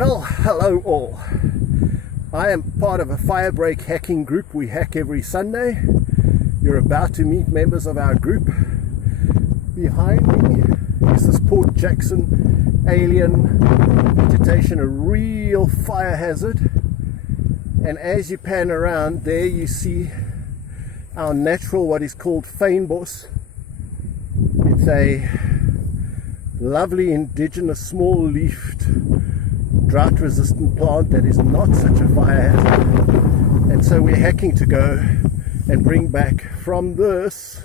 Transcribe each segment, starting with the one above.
Well, hello all. I am part of a firebreak hacking group. We hack every Sunday. You're about to meet members of our group. Behind me is this Port Jackson alien vegetation, a real fire hazard. And as you pan around, there you see our natural, what is called fynbos. It's a lovely indigenous small-leafed drought-resistant plant that is not such a fire hazard. And so we're hacking to go and bring back from this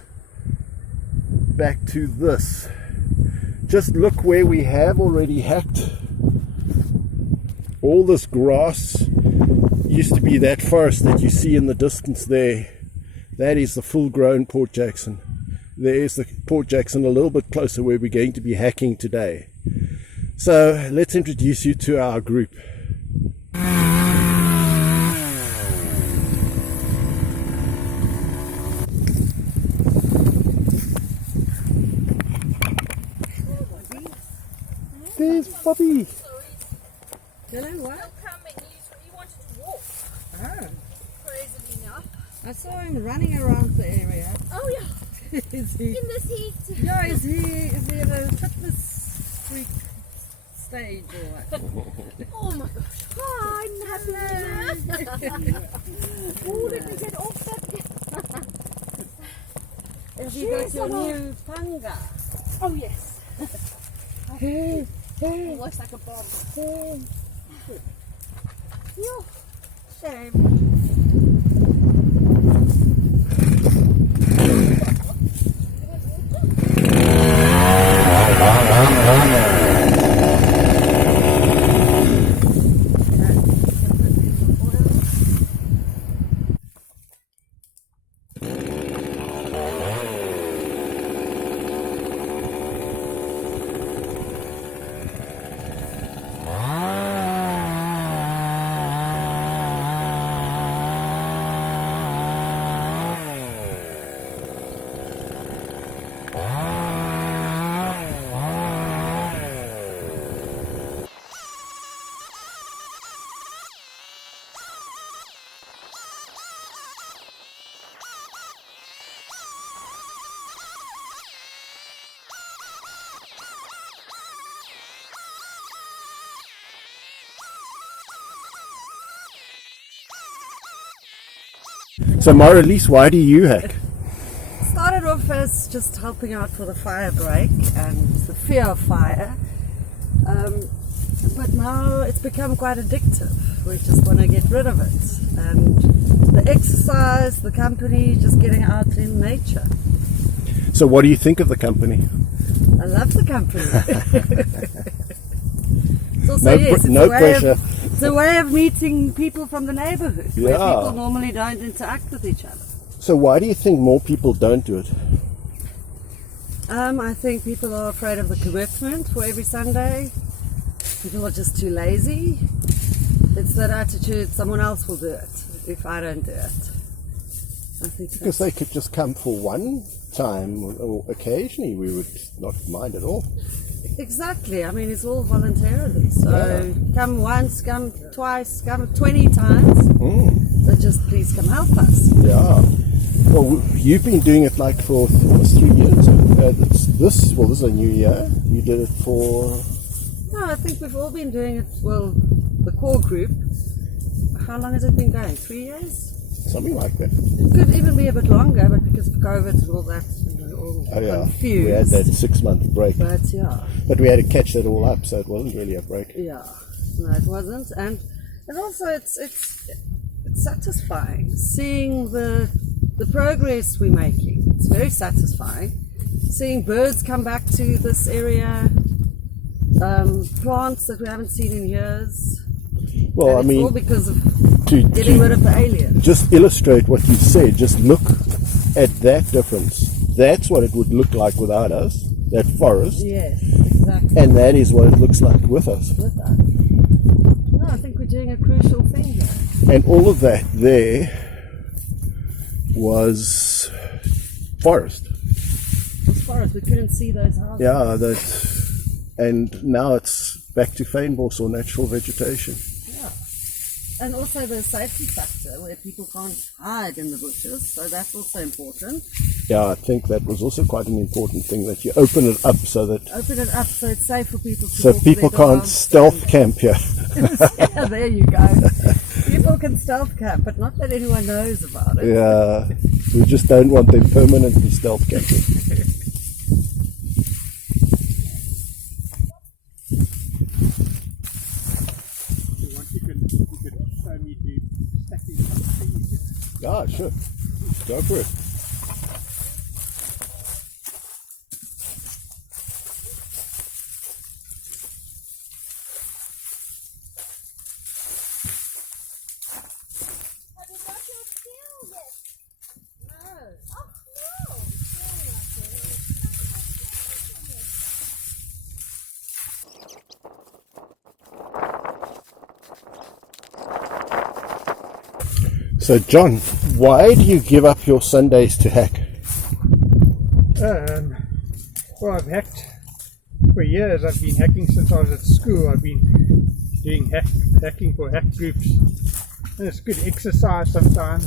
back to this. Just look where we have already hacked. All this grass used to be that forest that you see in the distance there. That is the full-grown Port Jackson. There's the Port Jackson a little bit closer where we're going to be hacking today. So let's introduce you to our group. There's Bobby. Hello, what? He wanted to walk. Oh. Crazily enough. I saw him running around the area. Oh yeah. Is he? In this heat. Yeah, is he in a fitness freak stage or what? Oh my gosh. Hi, I'm happy. Oh, let me get off that. Have you got your new panga? Oh yes. Hey, hey, It looks like a bomb. hey. Yo. Shame. So Marelise, why do you hack? Started off as just helping out for the fire break and the fear of fire. But now it's become quite addictive. We just want to get rid of it. And the exercise, the company, just getting out in nature. So what do you think of the company? I love the company. It's also, No, yes, it's no a way pressure. It's a way of meeting people from the neighborhood where Yeah. people normally don't interact with each other. So why do you think more people don't do it? I think people are afraid of the commitment for every Sunday. People are just too lazy. It's that attitude, someone else will do it if I don't do it. I think Because they could just come for one time or occasionally, we would not mind at all. exactly. I mean, it's all voluntarily. So come once, come twice, come 20 times. So just please come help us. Yeah. Well, you've been doing it like for almost 3 years. This is a new year. You did it for... No, I think we've all been doing it, well, the core group. How long has it been going? 3 years? something like that. It could even be a bit longer, but because of COVID and all that, we're all confused. We had that 6-month break. But yeah. But we had to catch that all up, so it wasn't really a break. Yeah, no, it wasn't, and also it's satisfying seeing the progress we're making. It's very satisfying seeing birds come back to this area, plants that we haven't seen in years. Well, and I mean, all because of getting rid of the aliens. Just illustrate what you said. Just look at that difference. That's what it would look like without us. That forest. Yes, exactly. And that is what it looks like with us. With us. No, I think we're doing a crucial thing here. And all of that there was forest. As far as we couldn't see those houses. Yeah, and now it's back to fynbos or natural vegetation. Yeah. And also the safety factor where people can't hide in the bushes, so that's also important. Yeah, I think that was also quite an important thing, that you open it up so that It's safe for people to so walk people their can't dogs stealth camp here. Yeah, there you go. People can stealth camp, but not that anyone knows about it. Yeah, we just don't want them permanently stealth camping. Ah, sure. Go for it. Have you got your steel yet? No. Oh no! So, John, why do you give up your Sundays to hack? Well, I've hacked for years. I've been hacking since I was at school. I've been doing hacking for hack groups. And it's good exercise sometimes.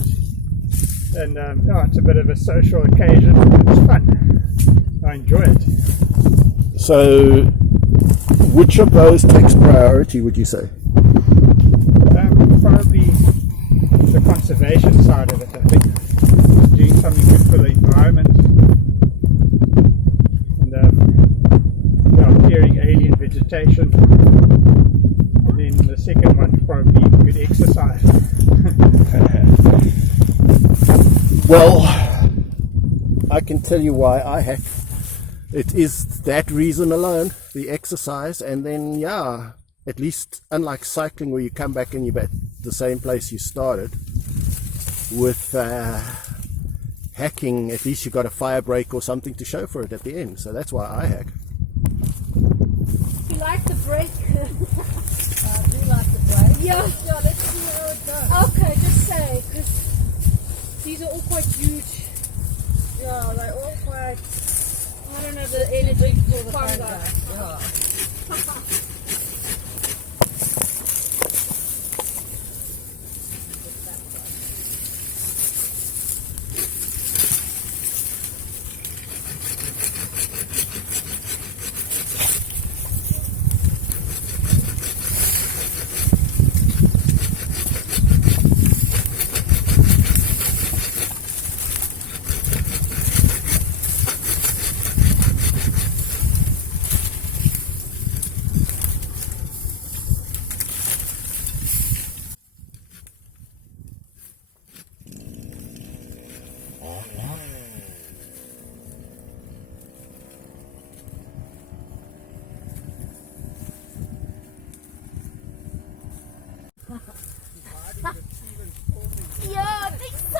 And it's a bit of a social occasion. It's fun. I enjoy it. So, which of those takes priority, would you say? Probably the conservation side of it, I think. Doing something good for the environment. And clearing alien vegetation. And then the second one, probably good exercise. Well, I can tell you why I hack. It is that reason alone, the exercise, and then, yeah, at least unlike cycling where you come back and you're at the same place you started, with hacking, at least you got a fire break or something to show for it at the end. So that's why I hack. You like the break? I do like the break. Yeah. Yeah, let's see how it goes. Okay, just say, because these are all quite huge. Yeah, they're all quite I don't know the energy for the fungi. fungi. Yeah. Yeah, I think so.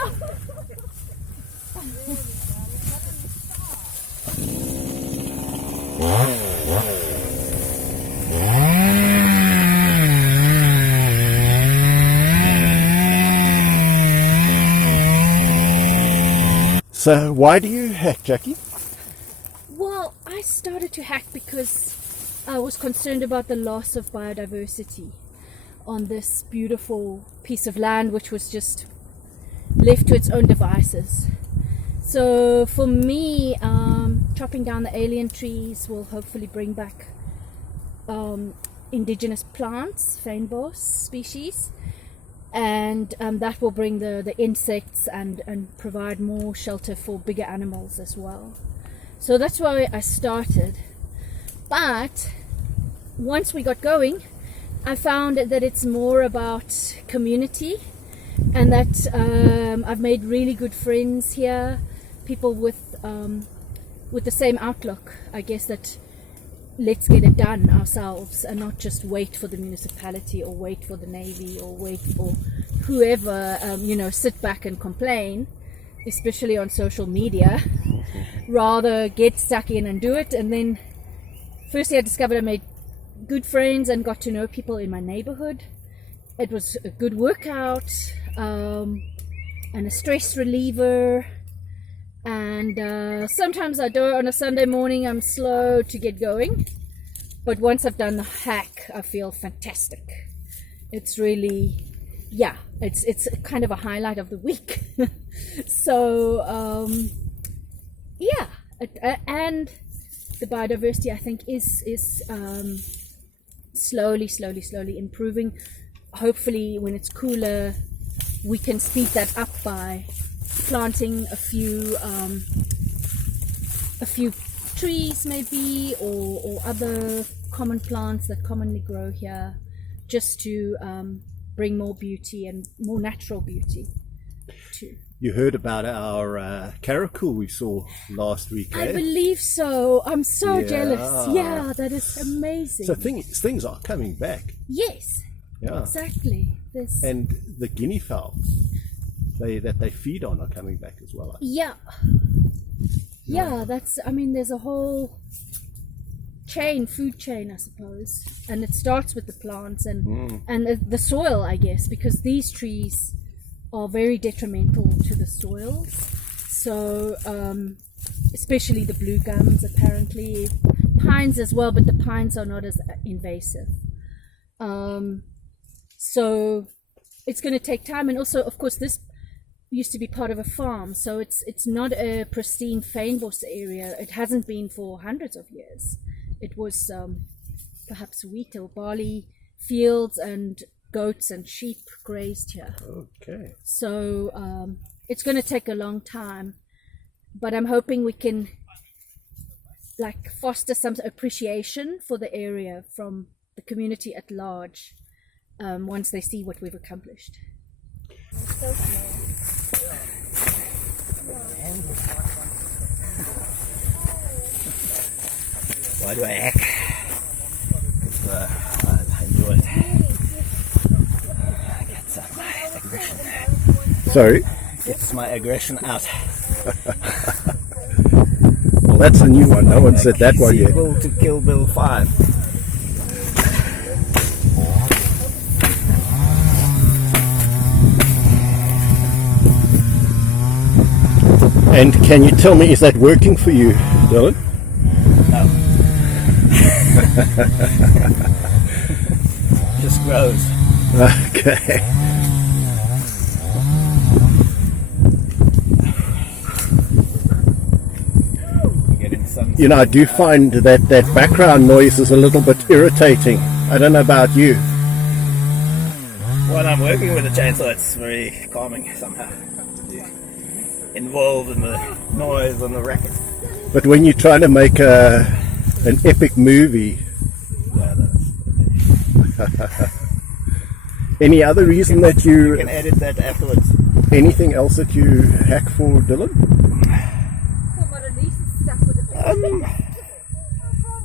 So why do you hack, Jackie? Well, I started to hack because I was concerned about the loss of biodiversity on this beautiful piece of land which was just left to its own devices. So for me, chopping down the alien trees will hopefully bring back indigenous plants, fynbos species, and that will bring the insects and provide more shelter for bigger animals as well. So that's why I started. But once we got going, I found that it's more about community, and that I've made really good friends here, people with the same outlook, I guess, that let's get it done ourselves and not just wait for the municipality or wait for the Navy or wait for whoever, sit back and complain, especially on social media. Rather get stuck in and do it. And then firstly I discovered I made good friends and got to know people in my neighborhood. It was a good workout and a stress reliever. And sometimes I do it on a Sunday morning. I'm slow to get going, but once I've done the hack, I feel fantastic. It's really, yeah, it's kind of a highlight of the week. So yeah, and the biodiversity, I think, is slowly improving. Hopefully when it's cooler we can speed that up by planting a few trees maybe, or other common plants that commonly grow here, just to bring more beauty and more natural beauty too. You heard about our caracal we saw last week, I eh? believe so. I'm so Yeah. jealous. Yeah, that is amazing. So things are coming back. Yes, Yeah. exactly. This. And the guinea fowls that they feed on are coming back as well. Yeah. Yeah, that's, I mean, there's a whole food chain, I suppose. And it starts with the plants and the soil, I guess, because these trees are very detrimental to the soils. So, especially the blue gums, apparently. Pines as well, but the pines are not as invasive. So it's going to take time. And also, of course, this used to be part of a farm, so it's not a pristine fynbos area. It hasn't been for hundreds of years. It was perhaps wheat or barley fields, and goats and sheep grazed here. Okay. So it's going to take a long time, but I'm hoping we can like foster some appreciation for the area from the community at large once they see what we've accomplished. It's so small. Why do I hack? Because I enjoy it. Gets my aggression. Sorry? Gets my aggression out. Well, that's a new one. No one said that one yet. Sequel to Kill Bill 5. And can you tell me, is that working for you, Dylan? No. Just grows. Okay. Getting some. You know, I do find that background noise is a little bit irritating. I don't know about you. When I'm working with a chainsaw, it's very calming somehow. Yeah. Involved in the noise and the racket. But when you're trying to make an epic movie, Yeah, any other reason that you can edit that afterwards. anything else that you hack for, Dylan?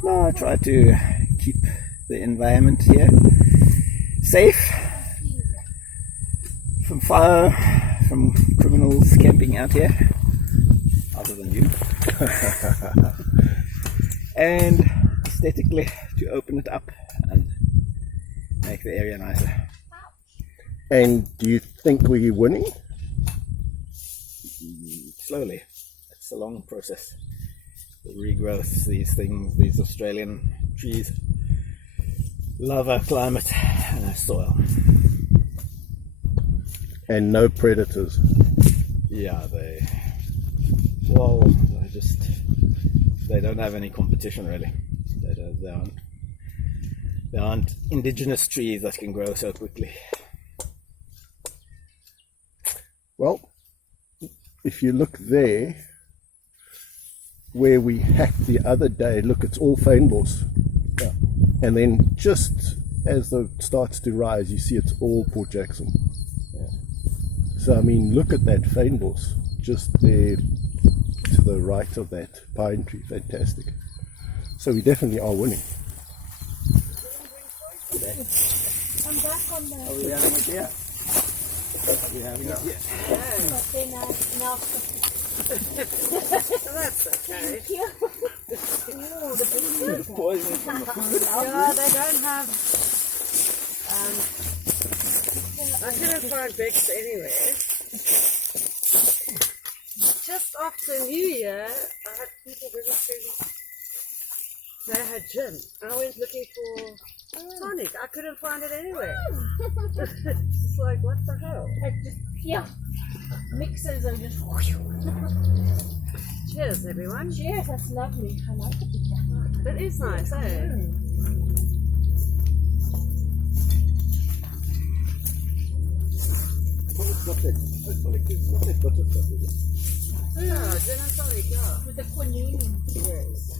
No, I try to keep the environment here safe from fire, from criminals camping out here, other than you. And aesthetically, to open it up and make the area nicer. And do you think we're winning? Slowly. It's a long process. The regrowth, these things, these Australian trees love our climate and our soil. And no predators. Yeah, they don't have any competition really. They aren't indigenous trees that can grow so quickly. Well, if you look there, where we hacked the other day, look, it's all fynbos. Yeah. And then just as it starts to rise, you see it's all Port Jackson. Yeah. So, I mean, look at that fynbos just there to the right of that pine tree. Fantastic. So we definitely are winning. I'm back on the. Are we having it here? Are we having it here? That's okay. Oh, the big Poison from the food. Yeah, they don't have. I couldn't find Bex anywhere. Just after New Year, I had people visiting They had gin. I went looking for tonic. I couldn't find it anywhere. It's like, what the hell? It just, yeah, mixers are just. Cheers, everyone. Cheers, that's lovely. I like it. That is nice, eh? Yeah, gin and tonic, yeah. With the quinine. Yes.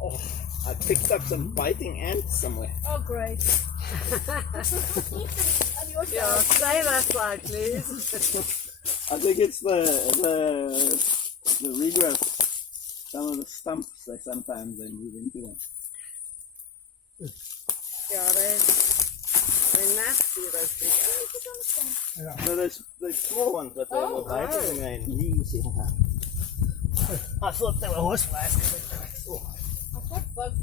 Oh, I picked up some biting ants somewhere. Oh, great. On your Yeah, side. stay that side, please. I think it's the regrowth. Some of the stumps they sometimes move into them. Yeah, they're nasty, those big ants. So there's small ones, but they were biting me and really I thought they were horseflies because they quite small. I've got bugs.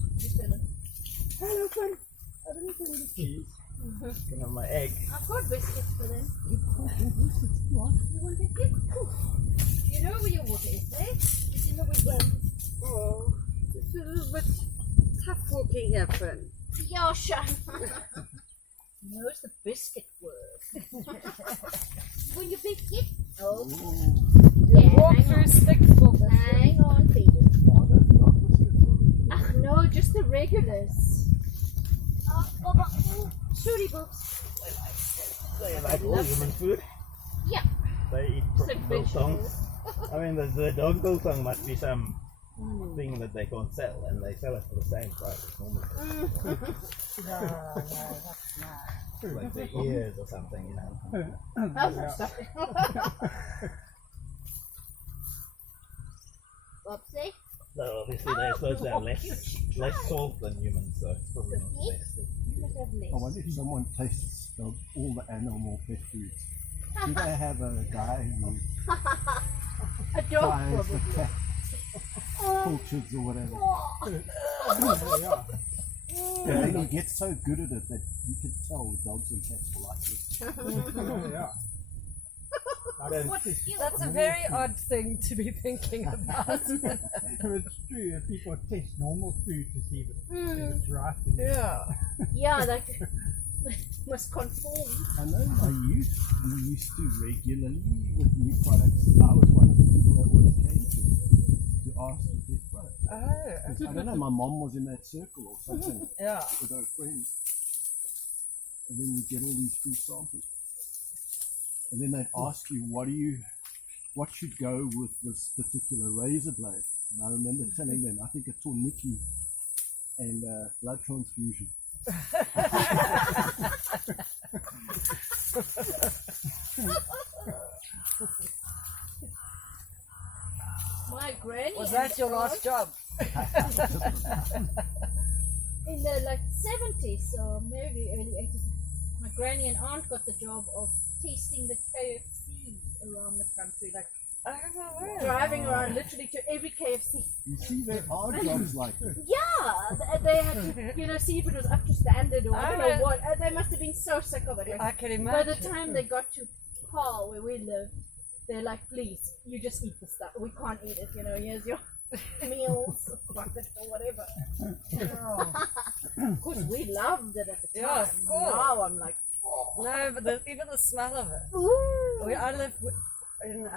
Hello, friend. I don't know what it is. Can have my egg. I've got biscuits for them. You want biscuits? Cool. You know where your water is, eh? It's in the wigwam. Oh, it's a little bit tough walking here, friend. Yeah, Sean. Knows the biscuit word. Want your biscuit? Oh. Yeah, Walk hang through on. sticks for this. Hang on, baby. Ah, no, just the regulars. Sorry, Bobs. They like all human food. Yeah. They eat Some biltongs. I mean, the dog biltong must be some thing that they can't sell, and they sell it for the same price as normal. No, that's not. Like the ears or something, you know. Bobsy? So obviously they're supposed to have less salt than humans, so it's probably not the best thing. You must have less. I wonder if someone tastes all the animal pet foods. Do they have a guy who A dog, finds the probably. cat pilchards or whatever? And then he gets so good at it that you can tell dogs and cats will like this. Yeah. That's a very odd thing to be thinking about. It's true that people taste normal food to see if it's right. Yeah. Yeah, like, must conform. I know in my youth, we used to regularly, with new products, I was one of the people that always came to ask to test products. Oh. 'Cause I don't know, my mom was in that circle or something Yeah. with her friends. And then you get all these free samples. And then they'd ask you, what should go with this particular razor blade? And I remember telling them, I think a tourniquet and blood transfusion. My granny. Was and that your last job? In the like 70s or maybe early 80s, my granny and aunt got the job of tasting the KFC around the country, like driving around literally to every KFC. You see, there are jobs like that. Yeah, they had to, see if it was up to standard or I don't know what. They must have been so sick of it. Like, I can by the imagine. time they got to Paarl, where we live, they're like, please, you just eat the stuff. We can't eat it, here's your meals, bucket or whatever. Of course, we loved it at the time. Yeah, of course. Now I'm like, No, but even the smell of it. ooh. I live in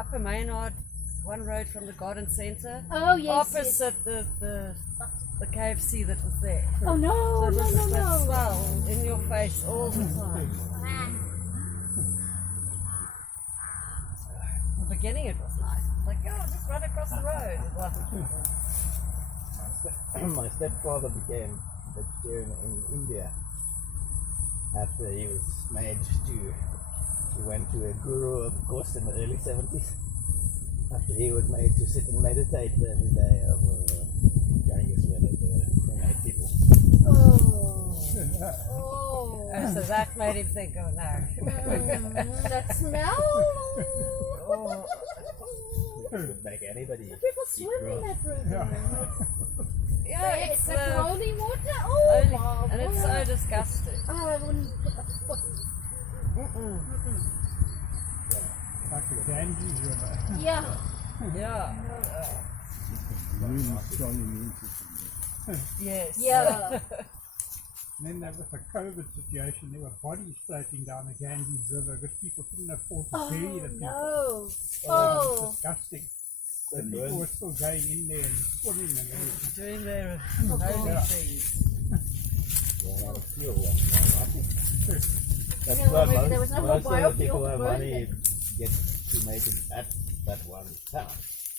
Upper Maynard, one road from the garden centre, Oh, yes. opposite the KFC that was there. Oh, no, So no, this no, is that no. smell in your face all the time. In the beginning it was nice. It was like, just run across the road. It wasn't. My stepfather became vegetarian in India after he was made to. He went to a guru, of course, in the early 70s. After he was made to sit and meditate every day over Ganges with the native people. Oh. So that made him think, oh no. That smell. Would make anybody People swim in that river. Yeah, It's it's like the holy water. Oh, my and it's so word. disgusting. Oh, I wouldn't put a foot. Like the Ganges River. Yeah. Yeah. Really strong immune system. Yes. Yeah. And then there was a COVID situation, there were bodies floating down the Ganges River because people couldn't afford to bury the people. No. It was Oh. disgusting. So people were still going in there and swimming and everything. Doing their Oh, holy God. things. Yeah, fuel was not right. That's Yeah, why maybe there was no most of the biofuel people who have to burn money it. get cremated at that one town.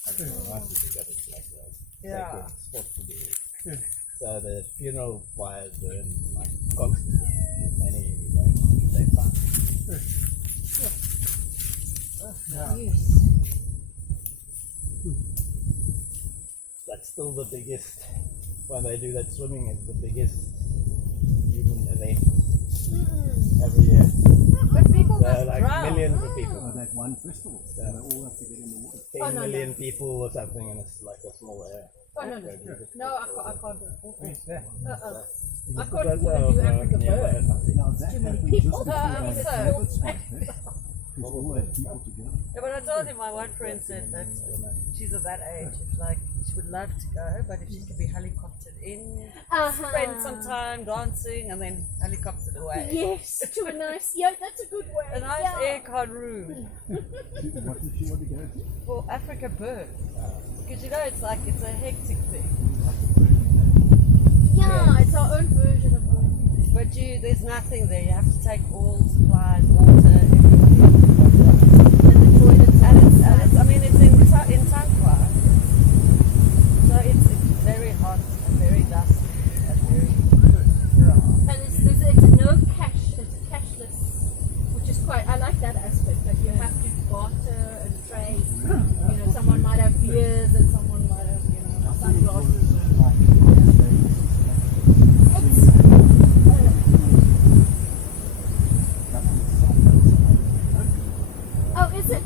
That's right, because it's like a Yeah. sacred spot to do it. Yeah. So the funeral fires burn like constantly. Many going on at the same time. Yes. That's still the biggest, when they do that swimming, it's the biggest human event every year. But people There are must like drown. millions of people. That one festival, so they all have to get in the water. 10 million people or something, and it's like a small area. Oh, no, no. No, I can't do it. Where's that? Uh-uh. I Because can't of, even do Africa nearby bird. nothing. Now that Too many happens people. just before I mean, they so- have it smack, eh? Because all those people together. Yeah, but I told him, my one friend said that she's of that age. It's like she would love to go, but if she could be helicoptered in, spend some time dancing, and then helicoptered away. Yes, to a nice, yeah, that's a good way. A nice yeah. aircon room What did you want to go to? for Africa bird. Because you know, it's like, it's a hectic thing. Yeah, it's our own version of it. But there's nothing there. You have to take all supplies, water, everything. And the toilets And it's I mean, it's in Tankwa. So it's very hot and very dusty and very. And it's a no cash, it's cashless, which is quite, I like that aspect, that you have to barter and trade. You know, someone might have beers and someone might have, you know, sunglasses. Oh, is it?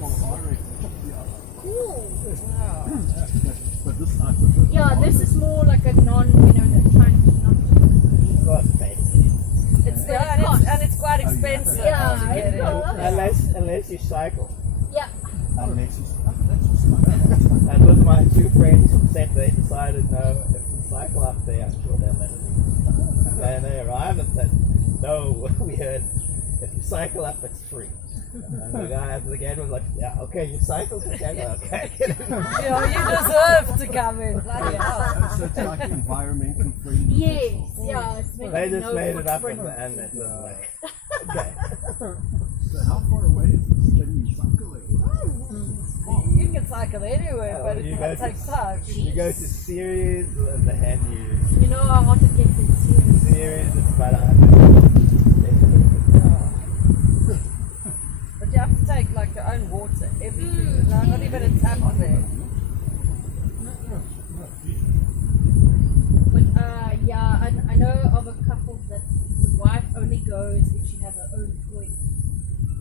Cool. But this I prefer. Yeah, this is more like a non, you know, trying to not. Not fancy. It's and it's quite expensive. Yeah, to get it's in. cool. Unless you cycle. Yeah. Unless it's, that's just like And with my two friends from Set, they decided, no, if we cycle up there, I'm sure they'll let us in. And then they arrived and said, no, we heard, if you cycle up, it's free. And the guy at the gate was like, yeah, okay, you cycle to Canada, okay. You deserve to come in. Bloody hell. so it's like environmental friendly. Yes, yeah, it's meant They to be just no made it up footprint. and it was like, okay. So how far away is this? Can you cycle it? You can cycle anywhere, Oh, but you it go to- takes time. You go to Series and then You know how hot it gets in Syria. Series, it's about 100. But you have to take like your own water, everything. There's not even a tap there. But yeah, I know of a couple that the wife only goes if she has her own toilet.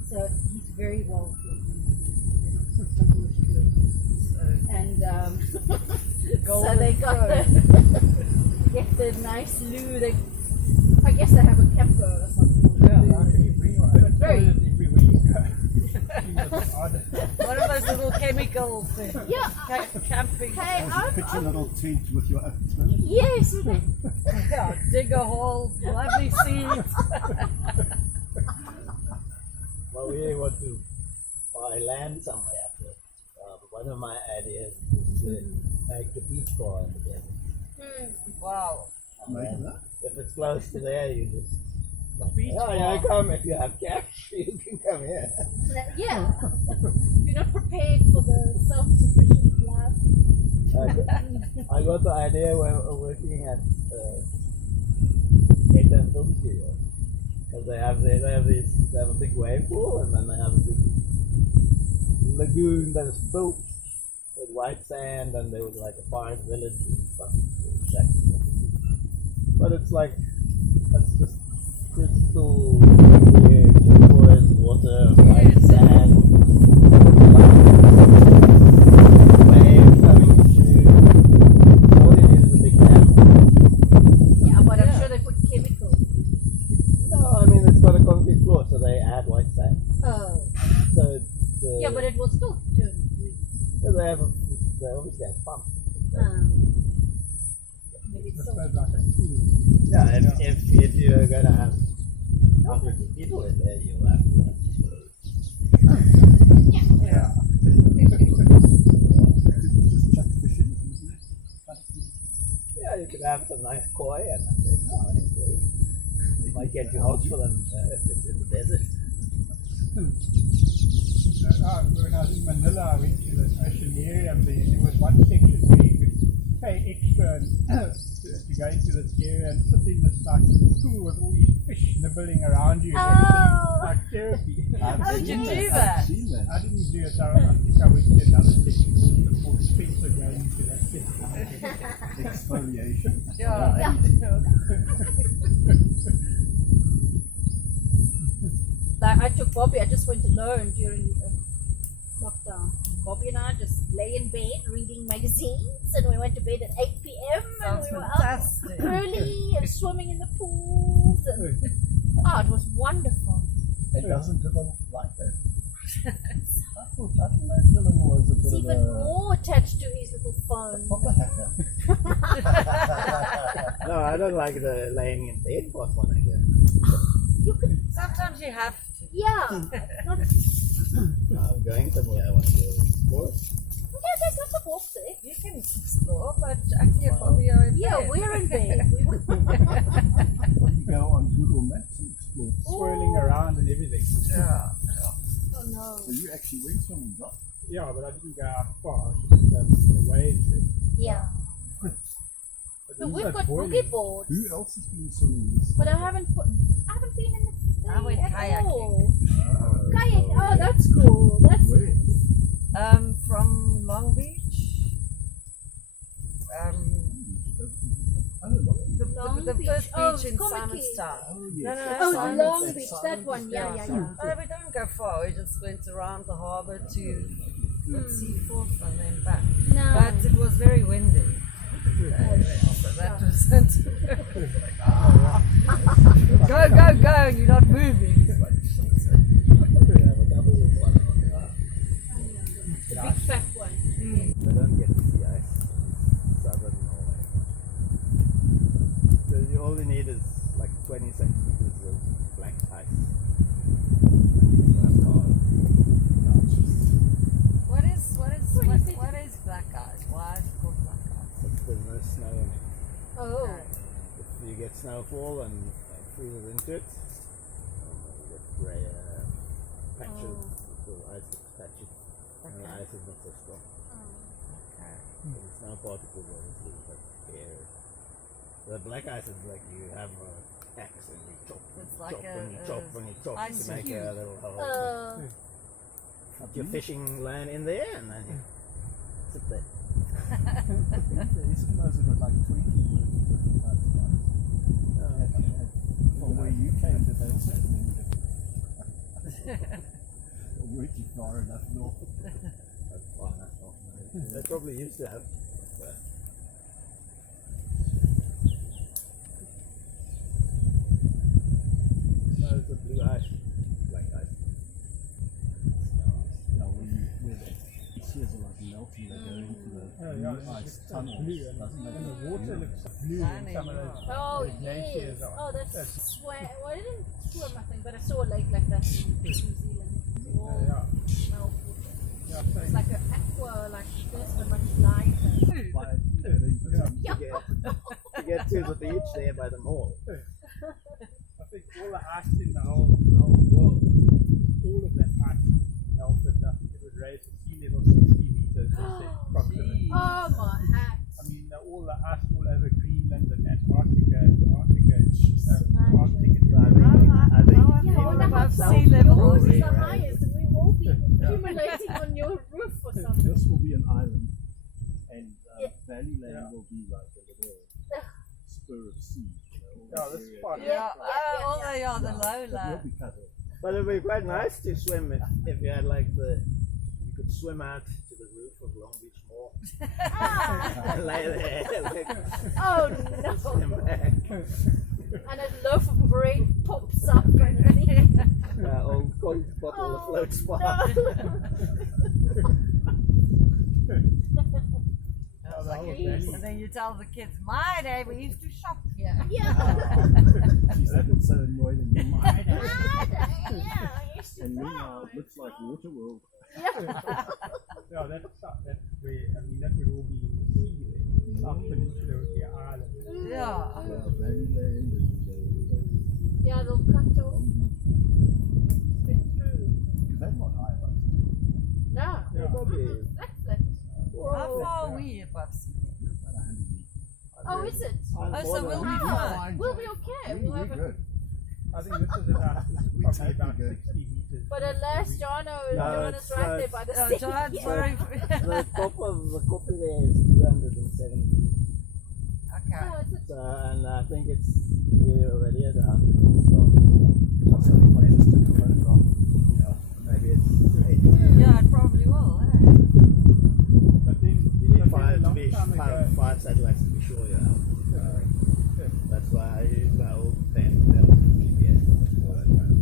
So he's very wealthy. And so they got the nice loo. I guess they have a camper or something. How can you bring your own Very- toilet everywhere you go? It's odd. One of those little chemical things. Yeah. Camping. Hey, Pitch a little tent with your own toilet. yes. Yeah, dig a hole, lovely seat. Well, we want to buy land somewhere up there. One of my ideas is to make the beach bar in the desert. Wow. And Make then that? if it's close to there, you just. Beach Oh, yeah, come if you have cash, you can come here. Yeah. You're not prepared for the self-sufficient life. I got the idea when working at Cape Film Studio. Because they have a big wave pool and then they have a big lagoon that is built with white sand and there was like a forest village and stuff. Shacks and stuff. But it's like, that's just crystal clear turquoise water, white sand, waves coming through. All you need is a big dam. Yeah, but I'm sure they put chemicals. No, I mean it's got a concrete floor, so they add white sand. Oh. So Yeah, but it will still turn green. they obviously have pumps. maybe Just so. like a school. Yeah, if you're gonna have hundreds of people in there, you'll have to. Yeah. Yeah, you could have some nice koi and then they come in. Might get you hot for them if it's in the desert. When I was in Manila, I went to this oceanarium there, and there was one section where you could pay extra to go into this area and sit in this like pool with all these fish nibbling around you and everything, like therapy. How did you do that? I didn't do it, I think I went to another section more expensive going into that section. Exfoliation. Yeah. Like I took Bobby, I just went alone during lockdown. Bobby and I just lay in bed reading magazines, and we went to bed at 8 p.m. and Sounds we were fantastic. up early and swimming in the pools. And, it was wonderful. It doesn't Dylan like that. I didn't know Dylan was a He's bit of even a more attached to his little phone. proper hacker. No, I don't like the laying in bed part one again. You could, Sometimes you have to. yeah. Not, I'm going somewhere I want to go explore. there's lots of walks there. You can explore, but actually probably are in Yeah, bed. we're in bed. You go on Google Maps and explore. Swirling around and everything. Yeah. Oh no. So you actually went swimming, Josh? Yeah, but I didn't go out far, just away. Yeah. But So these we've are got boiling. boogie boards. Who else has been swimming this But I haven't been in the I went at kayaking. all. Kayak. Oh, that's cool. That's Where? From Long Beach. I don't know. Long The Beach. first Oh, beach in Komaki. Simonstown. Oh, No, yes. no, Oh, Simon- Long Beach. That one. Yeah. Oh, we don't go far. We just went around the harbour to Seaforth and then back. No. But it was very windy. So that wasn't. Go! You're not moving. The big fat one. I don't get to see ice. Southern Norway. So you only need is like 20 centimeters of black ice. That's all. What is black ice? Why is it called black ice? There's no snow in it. Oh. If you get snowfall and freezes into it, you get grey patches. The ice is patchy. And the ice is not so strong. Okay. The snow particles obviously like air. The black ice is like you have an axe and you chop, It's like chop, a- and you chop, and you chop ice to make cube. a little hole. Put your fishing line in there and then you sit there. The Eskimos have got like 20 words for different types of ice. From where you came, did they also have many different? Or weren't you far enough north? That's fine, that's not. They probably used to have. But no, it's the blue ice, black ice. Yeah, where the glaciers are like melting, they go into the ice tunnels. Blue and the water looks blue in some of those. Oh, glaciers yes. are. Oh, that's swam. Well, I didn't swim, I think, but I saw a lake like that in New Zealand. Oh, Yeah. smell water. Yeah, It's like an aqua, like this, but much lighter. Like, Yeah. You get to the beach there by the mall. I think all the ice in the whole world, all of that ice melted. I think it would raise the sea level 60 meters, they said, approximately. Oh my hat. I mean, all the ice all over Greenland and Antarctica and Arctic and Arctic and I think Yeah, I in wonder how above South sea level. yours is the right? highest, and we will all be accumulating on your roof or something. this will be an island, and Yeah. Valley Land Yeah. will be like a little spur of sea. Yeah, this is fun. Yeah. Although you're the It lowland. will be cut off. But it would be quite nice to swim if you had like you could swim out to the roof of Long Beach Mall and lay there, like, Oh swim no. back. And a loaf of bread pops up and Old Coke bottle Oh, floats by. no. Yeah, the whole Jeez. valley. And then you tell the kids, my day we used to shop here. Yeah. She's looking so annoyed and Yeah, I used to and know. meanwhile it looks like Waterworld. Yeah, that way, I mean, that would all be in the sea there. South Peninsula would be an island. Yeah. Valleyland and Yeah, they'll cut off. Straight through. that's not high up. No. Yeah. Probably. That's it. How far are we above sea? Oh, is it? Oh, so we'll be fine. We'll be okay. We'll We're have a, good. I think this is probably about 60 meters. but unless John is right there by the sea. John, Yeah. sorry. The top of the copy there is 270. Okay. Oh, it's a, So, and I think we're already at 100. So Also, the plane just took a photograph. maybe it's 80. Yeah, it probably will. Eh? But then, You need but then a long time ago, five satellites to be sure you're out. That's why I use my old 10 GPS. All that kind of.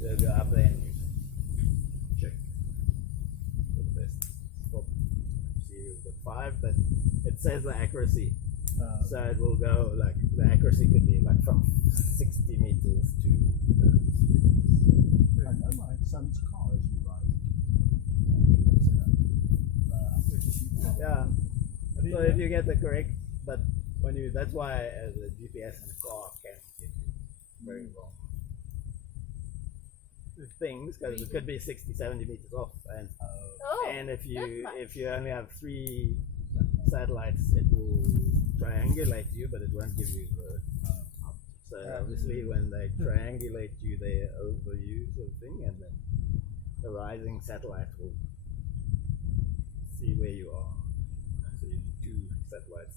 They'll go up there and you check for the best spot. See, you've got 5, but it says the accuracy. So it will go like the accuracy could be like from 60 meters to. I know my son's car as you ride. Yeah. So if you get the correct, but when you, that's why the GPS in a car can get you very wrong things, because it could be 60, 70 meters off, and oh, and if that much. you only have 3 satellites, it will triangulate you, but it won't give you the. So obviously, when they triangulate you, they over you sort of thing, and then the rising satellite will see where you are. So you need 2 satellites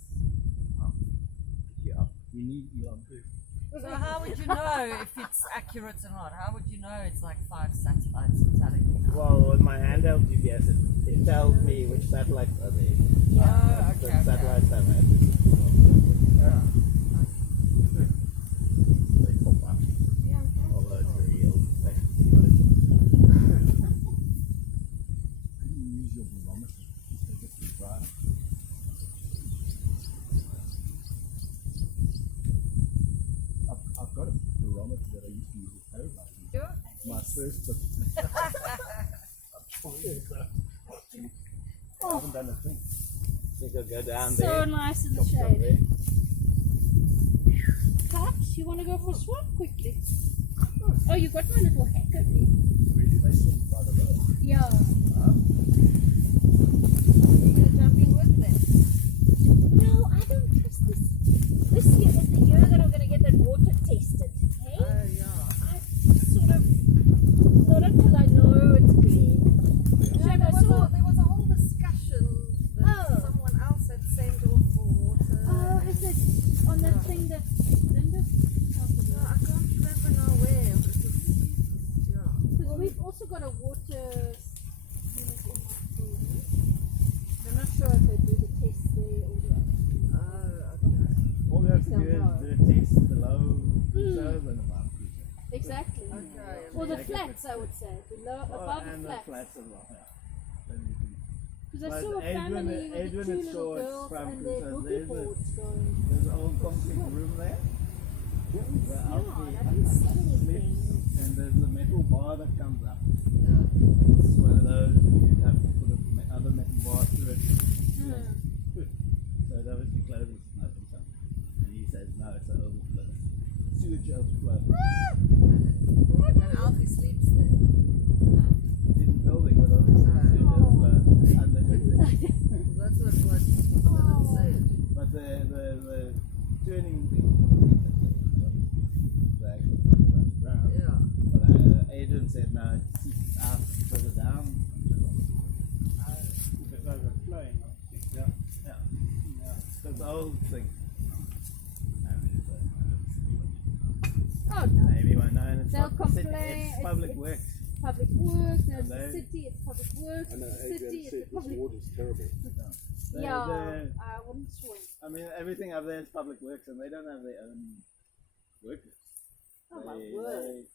up, pick you up. We need Elon. So how would you know if it's accurate or not? How would you know it's like 5 satellites telling you now? Well, with my handheld GPS, it tells me which satellites are there. Oh, The okay. satellites have accuracy. Yeah. They pop up. Although it's very old fashioned You use your barometer to take it to drive. I've got a barometer that I used to use with paragliding. Sure. My first, but I haven't done a thing. You could go down so there. nice in the chop shade. there. Perhaps you want to go for a swim quickly? Oh, you've got my little hacker there. Really, they swim by the road. Yeah. You're going to jump in with them? No, I don't trust this. This year is the year that I'm going to get that water tested. Hey? Oh, yeah. I sort of not until I know it's clean. Yeah, I saw. there was a whole discussion that Oh. someone else had sent off for water. Oh, is it on that Yeah. thing that Linda talked No, about? I can't remember now where. But it was, yeah. Because we've also got a water unit in my school. I'm not sure if they do the test there or the. Oh, okay. All you have to do Don't is know. do a test below cruiser and above cruiser. Exactly. Okay. Or the Yeah, flats, I would say. Below, above and the the flats. flats as well. Yeah. Then you can. Because I But saw a Adrian- family with Adrian the 2 is little sure it's girls from and their because boogie there's a- boards going. There's an old concrete room there. The Yeah, outdoor I didn't see anything. and there's a metal bar that comes up. Yeah. It's one of those you'd have to put other metal bar through it. Hmm. So it obviously closes and opens up. And he says no, it's an overflow. Sewage overflow. And Alfie sleeps there. In the building with obviously sewage overflow underneath it. That's what Dylan said. But the turning thing, the actual thing runs around. Yeah. But Adrian said no, it seeps out further down. if it's overflowing, obviously. Yeah. So it's the old thing. Oh no. Maybe one know, and it's They'll not the city, complain, it's public it's- works. Public works, no, it's the Hello? city, it's public works, I know it's the Adrian city, said it's the this public. water's terrible. Yeah, I wouldn't swim. I mean, everything up there is public works, and they don't have their own workers. Oh my They- word.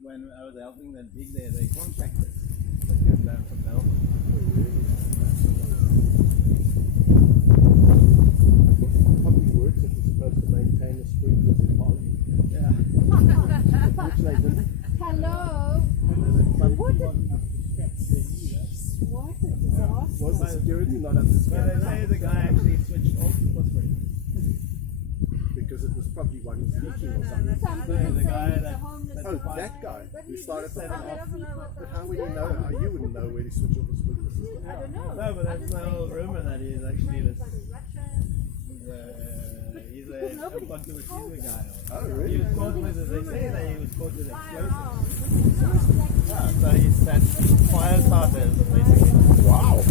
when I was helping them dig there, they contractors that come down from Melbourne. maintain the sprinklers in Parliament. Yeah. Which they didn't. Hello. What What a disaster. was the security not at the But they say the guy actually switched off the spring. because it was probably one leaking or something. No, the guy that Oh, that guy who started the fire. But how would you know? You wouldn't know where to switch off the sprinkler system. No, but that's the whole rumor that he's actually this. He's a controversial guy. Oh, He really? was caught with, they say that he was caught with explosives. Yeah, so he's that fire starters basically. Wow.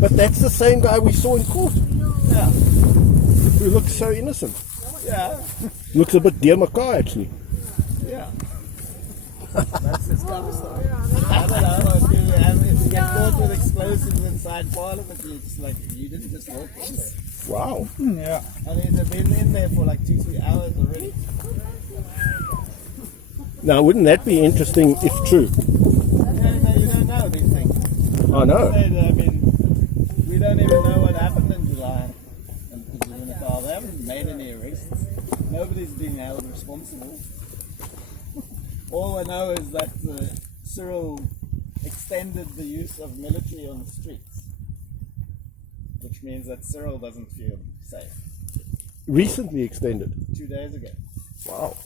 But that's the same guy we saw in court, Yeah, who looks so innocent. yeah, Looks a bit dear Mackay, actually. yeah. That's his cover story. I don't know if you get caught with explosives inside Parliament, you just like, you didn't just walk in there. Wow. Yeah. I mean, they've been in there for like 2-3 hours already. Now, wouldn't that be interesting if true? You don't know these things. I know. I mean, we don't even know what happened in July. And they haven't made any arrests. Nobody's being held responsible. All I know is that Cyril extended the use of military on the streets, which means that Cyril doesn't feel safe. Recently extended. 2 days ago. Wow.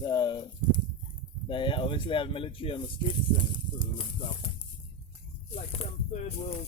So they obviously have military on the streets and like some third world